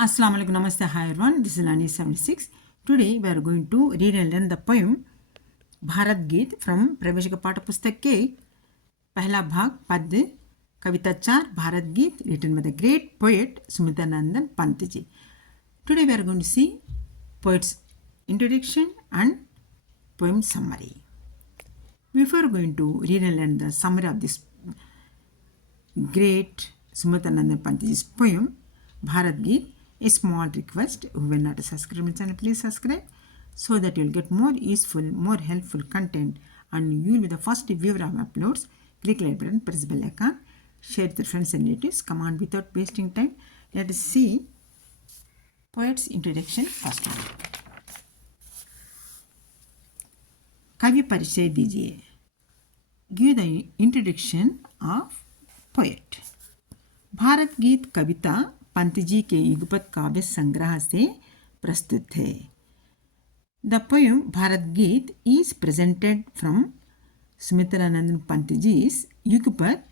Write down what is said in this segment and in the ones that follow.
Assalamu alaikum, namaste, hi everyone. This is Lani 76. Today we are going to read and learn the poem Bharat Geet from Praveshika Pata Pustak के पहला भाग पद्य कविताचार भारत गीत written by the great poet Sumitanandan Pant ji. Today we are going to see poet's introduction and poem summary. Before going to read and learn the summary of this great Sumitanandan Pant ji's poem Bharat Geet, a small request: who will not subscribe my channel, please subscribe so that you will get more useful, more helpful content, and you will be the first viewer of uploads. Click like button, press bell icon, share with your friends and relatives. Come on, without wasting time, let us see poet's introduction first one. कवि परिचय दीजिए. Give the introduction of poet. Bharat गीत कविता पंत जी के युगपत काव्य संग्रह से प्रस्तुत है. The poem Bharat Geet is presented from Sumitranandan Pant ji's Yugpath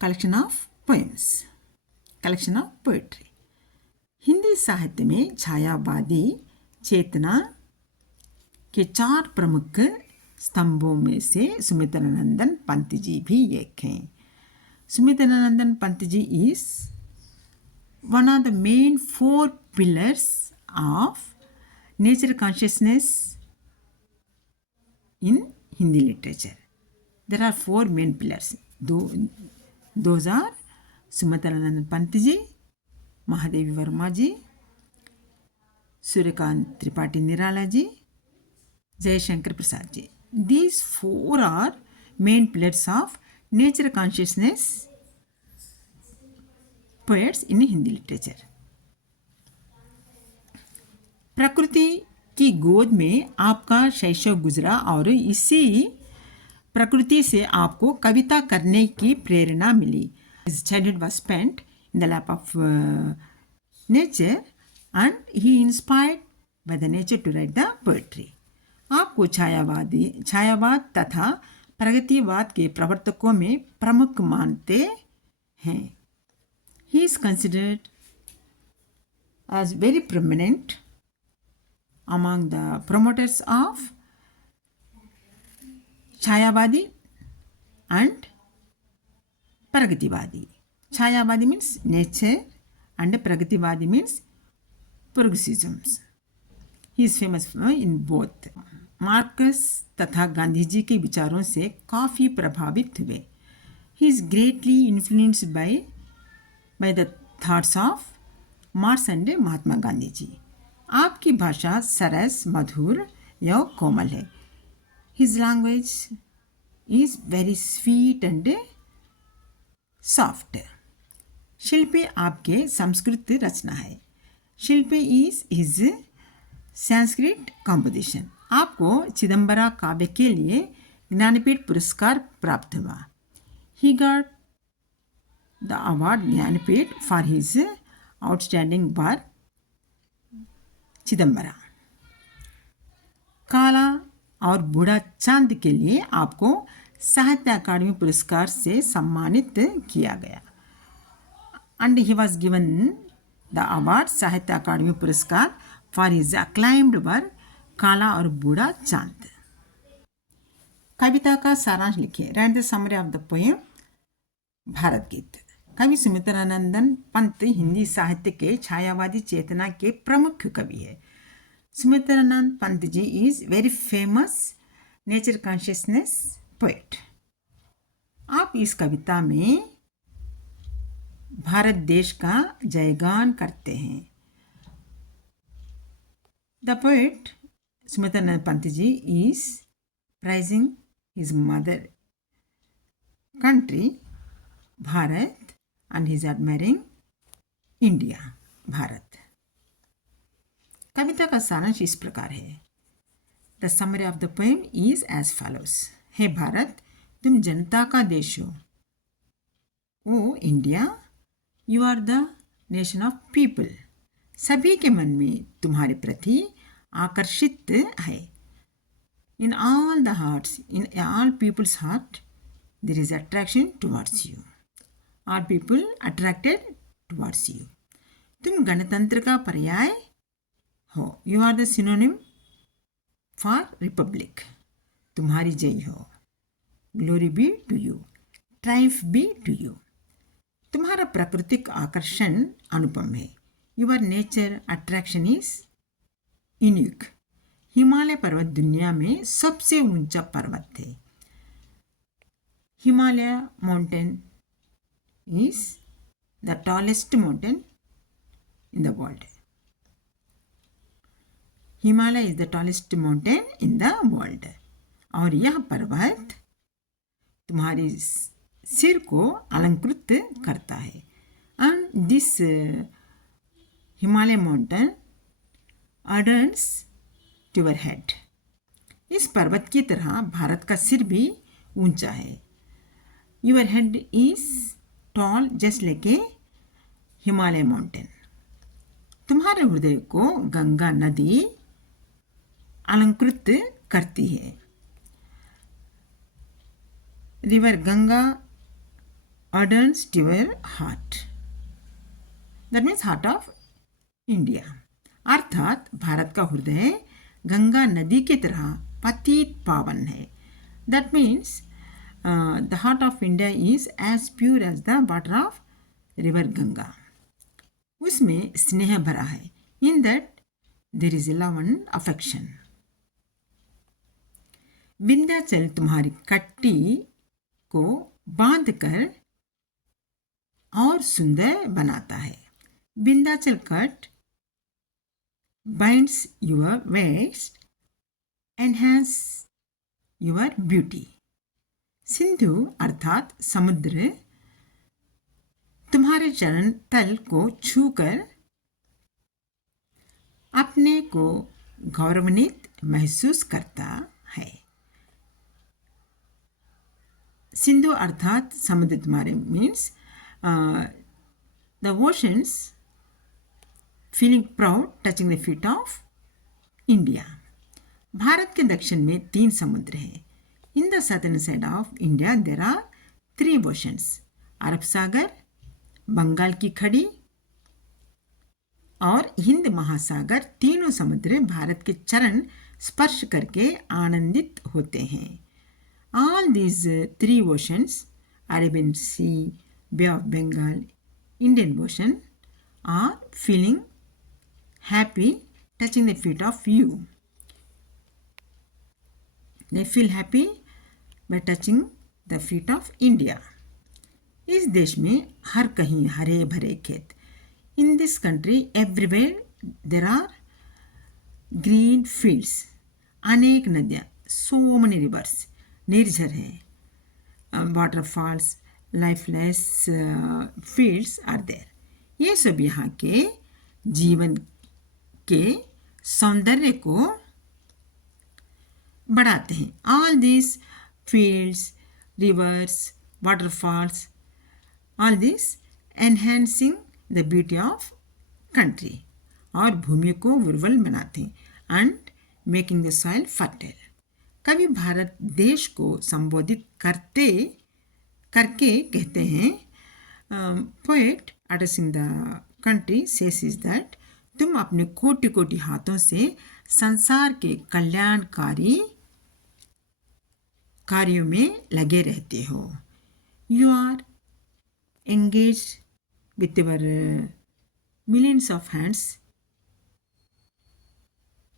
collection of poems, collection of poetry. Hindi साहित्य में छायावादी चेतना के 4 प्रमुख स्तंभों में से सुमित्रानंदन पंत जी भी एक हैं. Sumitanandan Pant ji is one of the main 4 pillars of nature consciousness in Hindi literature. There are 4 main pillars. Those are Sumitanandan Pant ji, Mahadevi Verma ji, Suryakant Tripathi Nirala ji, Jayashankar Prasad ji. These 4 are main pillars of nature consciousness poets in Hindi literature. प्रकृति की गोद में आपका शैशव गुजरा और इसी प्रकृति से आपको कविता करने की प्रेरणा मिली. His childhood was spent in the lap of nature and he inspired by the nature to write the poetry. आपको छायावाद तथा प्रगतिवाद के प्रवर्तकों में प्रमुख मानते हैं. He is considered as very prominent among the promoters of Chhayavadi and Pragativadi. Chhayavadi means nature and Pragativadi means progressivism. He is famous in both. Marx तथा गांधी जी के विचारों से काफ़ी प्रभावित हुए. He is greatly influenced by the thoughts of Marx and Mahatma Gandhi ji. आपकी भाषा सरस, मधुर या कोमल है. His language is very sweet and soft. Shilpi आपके संस्कृत रचना है. Shilpi is his Sanskrit composition. आपको चिदम्बरा काव्य के लिए ज्ञानपीठ पुरस्कार प्राप्त हुआ. He got the award Jnanpith for his outstanding work Chidambara. काला और बूढ़ा चांद के लिए आपको साहित्य अकादमी पुरस्कार से सम्मानित किया गया. And he was given the award साहित्य अकादमी पुरस्कार फॉर हिज अक्लाइम्ड वर्क काला और बूढ़ा चांद. कविता का सारांश लिखिए. Right the summary of the poem Bharat गीत. कवि सुमित्रानंदन पंत हिंदी साहित्य के छायावादी चेतना के प्रमुख कवि है. Sumitranand Pant ji is very famous nature consciousness poet. आप इस कविता में भारत देश का जयगान करते हैं. The poet Sumitanandan Pant ji is praising his mother country, Bharat, and he is admiring India, Bharat. कविता का सारांश इस प्रकार है. The summary of the poem is as follows. हे भारत, तुम जनता का देश हो. O India, you are the nation of people. सभी के मन में तुम्हारे प्रति आकर्षित है. In all the hearts, in all people's heart there is attraction towards you. All people attracted towards you. तुम गणतंत्र का पर्याय हो। You are the synonym for republic. तुम्हारी जय हो। Glory be to you. Triumph be to you. तुम्हारा प्राकृतिक आकर्षण अनुपम है। Your nature attraction is unique. Himalaya पर्वत दुनिया में सबसे ऊंचा पर्वत है। Himalaya mountain is the tallest mountain in the world. Himalaya is the tallest mountain in the world. और यह पर्वत तुम्हारी सिर को अलंकृत करता है। And this Himalaya mountain adorns to your head. इस पर्वत की तरह भारत का सिर भी ऊंचा है। Your head is tall just like a Himalaya mountain. तुम्हारे हृदय को गंगा नदी अलंकृत करती है। River Ganga adorns your heart. That means heart of India. अर्थात भारत का हृदय गंगा नदी की तरह पतित पावन है। That means the heart of India is as pure as the water of river Ganga. उसमें स्नेह भरा है। In that there is love and affection. Vindhyachal तुम्हारी कट्टी को बांधकर और सुंदर बनाता है। Vindhyachal cut binds your waist, enhance your beauty. Sindhu अर्थात समुद्र तुम्हारे चरण तल को छूकर अपने को गौरवान्वित महसूस करता है। सिंधु अर्थात समुद्र तुम्हारे means the oceans feeling proud touching the feet of India. Bharat के दक्षिण में 3 समुद्र हैं। In the southern side of India, there are 3 oceans. अरब सागर, बंगाल की खाड़ी और हिंद महासागर। तीनों समुद्र भारत के चरण स्पर्श करके आनंदित होते हैं। All these 3 oceans, Arabian Sea, Bay of Bengal, Indian Ocean, are feeling happy touching the feet of you. They feel happy by touching the feet of India. इस देश में हर कहीं हरे भरे खेत। In this country everywhere there are green fields. अनेक नदियाँ, so many rivers, निर्झर है। waterfalls, lifeless fields are there. ये सब यहाँ के जीवन के सौंदर्य को बढ़ाते हैं। All these fields, rivers, waterfalls, all this enhancing the beauty of country. और भूमि को उर्वर बनाते हैं and making the soil fertile. कभी भारत देश को संबोधित करके कहते हैं, poet addressing the country says is that तुम अपने कोटि कोटि हाथों से संसार के कल्याणकारी कार्यों में लगे रहते हो। You are engage with your millions of hands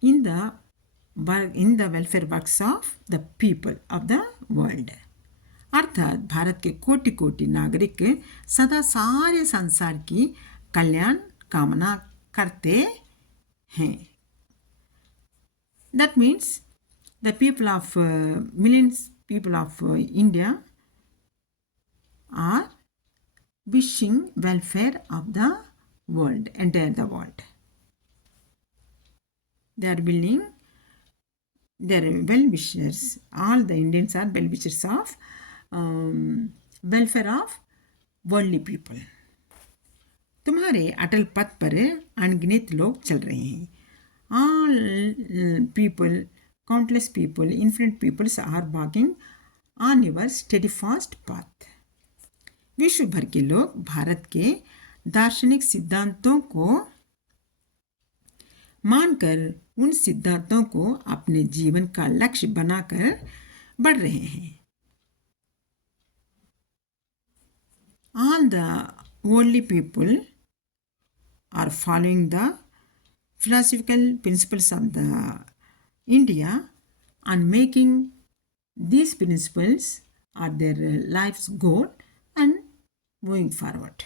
in the welfare works of the people of the world. अर्थात भारत के कोटि कोटि नागरिक सदा सारे संसार की कल्याण कामना करते हैं। That means the people of millions people of India are wishing welfare of the world, entire the world. They are willing, they are well wishers. All the Indians are well wishers of welfare of worldly people. तुम्हारे अटल पथ पर अनगिनत लोग चल रहे हैं। All people, countless people, infinite peoples are walking on your steadfast path. विश्व भर के लोग भारत के दार्शनिक सिद्धांतों को मानकर उन सिद्धांतों को अपने जीवन का लक्ष्य बनाकर बढ़ रहे हैं। All the worldly people are following the philosophical principles of the India and making these principles are their life's goal and moving forward.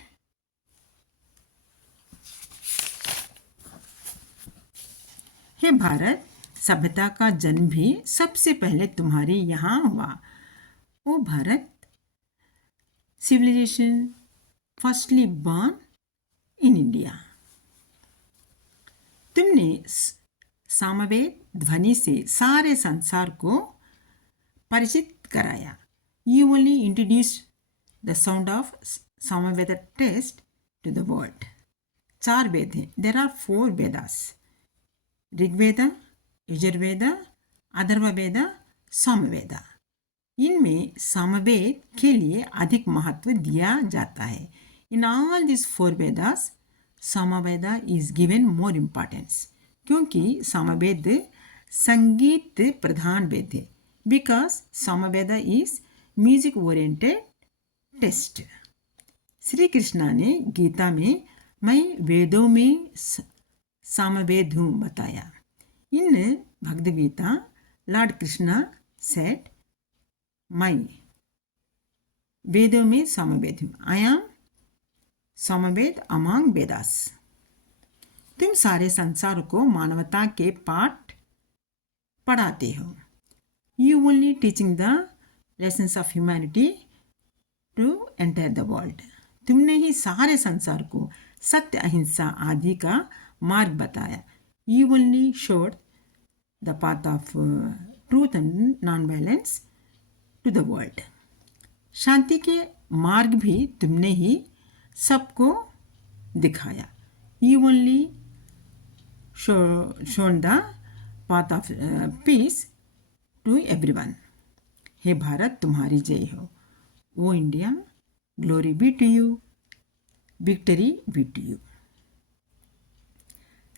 हे भारत, सभ्यता का जन्म भी सबसे पहले तुम्हारे यहाँ हुआ। ओ Bharat, civilization firstly born in India. तुमने सामवेद ध्वनि से सारे संसार को परिचित कराया। You only introduced the sound of Samaveda text to the world. 4 वेद हैं। There are 4 Vedas. ऋग्वेदा, यजुर्वेदा, अथर्ववेदा, सामवेदा। इनमें सामवेद के लिए अधिक महत्व दिया जाता है। In all this 4 Vedas Samaveda is given more importance, क्योंकि सामवेद संगीत प्रधान वेद है। Because Samaveda is music oriented text. Shri Krishna ने गीता में मैं वेदों में सामवेद हूँ बताया। In Bhagavad Gita lord Krishna said मैं वेदों में सामवेद हूँ। I am Samaveda among Vedas. तुम सारे संसार को मानवता के पाठ पढ़ाते हो। You only teaching the lessons of humanity to entire the world. तुमने ही सारे संसार को सत्य, अहिंसा आदि का मार्ग बताया। You only showed the path of truth and non violence to the world. शांति के मार्ग भी तुमने ही सबको दिखाया। You only shown the path of peace to everyone. हे भारत, तुम्हारी जय हो। O India, glory be to you, victory be to you.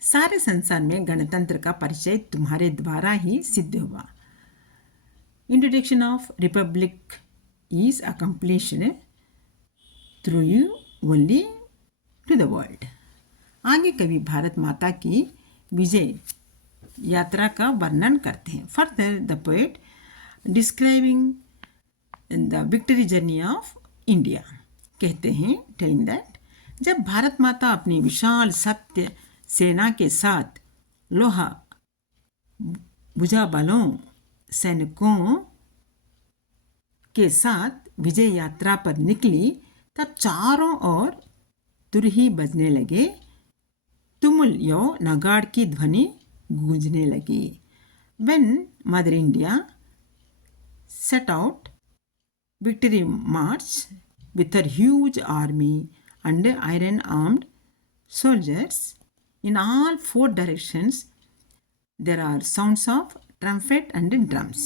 सारे संसार में गणतंत्र का परिचय तुम्हारे द्वारा ही सिद्ध हुआ। Introduction of Republic is accomplished through you only to the world. आगे कवि भारत माता की विजय यात्रा का वर्णन करते हैं। Further, the poet describing the victory journey of India कहते हैं, telling that जब भारत माता अपनी विशाल सत्य सेना के साथ लोहा भुजा बलों सैनिकों के साथ विजय यात्रा पर निकली, तब चारों ओर तुरही बजने लगे, तुमुल यो नगाड़ की ध्वनि गूंजने लगी। When Mother India set out victory march with her huge army and iron-armed soldiers, in all 4 directions there are sounds of trumpet and drums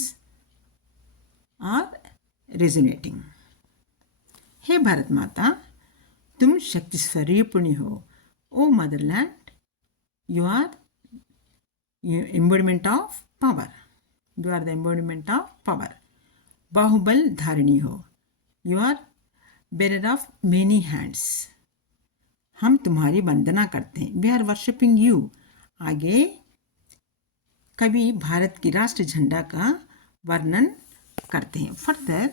are resonating. हे भारत माता, तुम शक्ति स्वरूपिणी हो। O motherland, you are embodiment of power. You are the embodiment of power. बाहुबल धारिणी हो। You are bearer of many hands. हम तुम्हारी वंदना करते हैं। We are worshipping you. आगे कवि भारत की राष्ट्र झंडा का वर्णन करते हैं। Further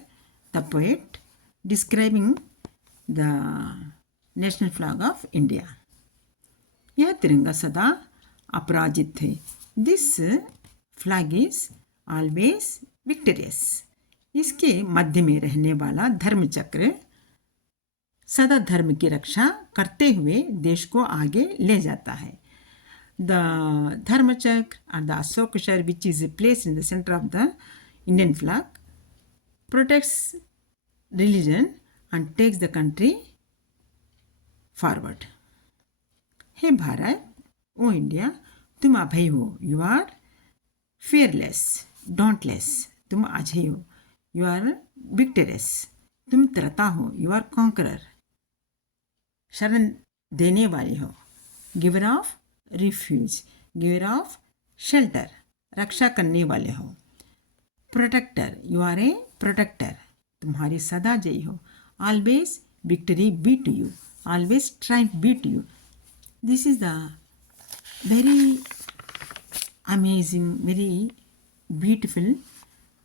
the poet describing the national flag of India. यह तिरंगा सदा अपराजित है। This flag is always victorious. इसके मध्य में रहने वाला धर्म चक्र सदा धर्म की रक्षा करते हुए देश को आगे ले जाता है। The Dharma Chakra and the Ashoka Chakra, which is placed in the center of the Indian flag, protects religion and takes the country forward. हे भारत, ओ इंडिया, तुम अभय हो। यू आर fearless, dauntless, तुम अजय हो। यू आर victorious, तुम त्रता हो। You are conqueror, शरण देने वाले हो, giver of refuge, giver of shelter, रक्षा करने वाले हो, protector, you are a protector, तुम्हारी सदा जय हो, always victory be to you, always triumph be to you. This is the very amazing, very beautiful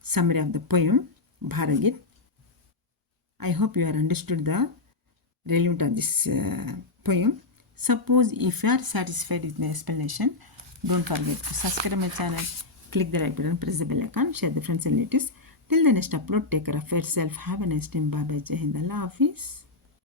summary of the poem Bharagit. I hope you have understood the relevant of this poem. Suppose if you are satisfied with my explanation, don't forget to subscribe my channel, click the like button, press the bell icon, share the friends and relatives. Till the next upload, take care of yourself. Have a nice time. Bye bye. Jai Hind. Allah Hafiz.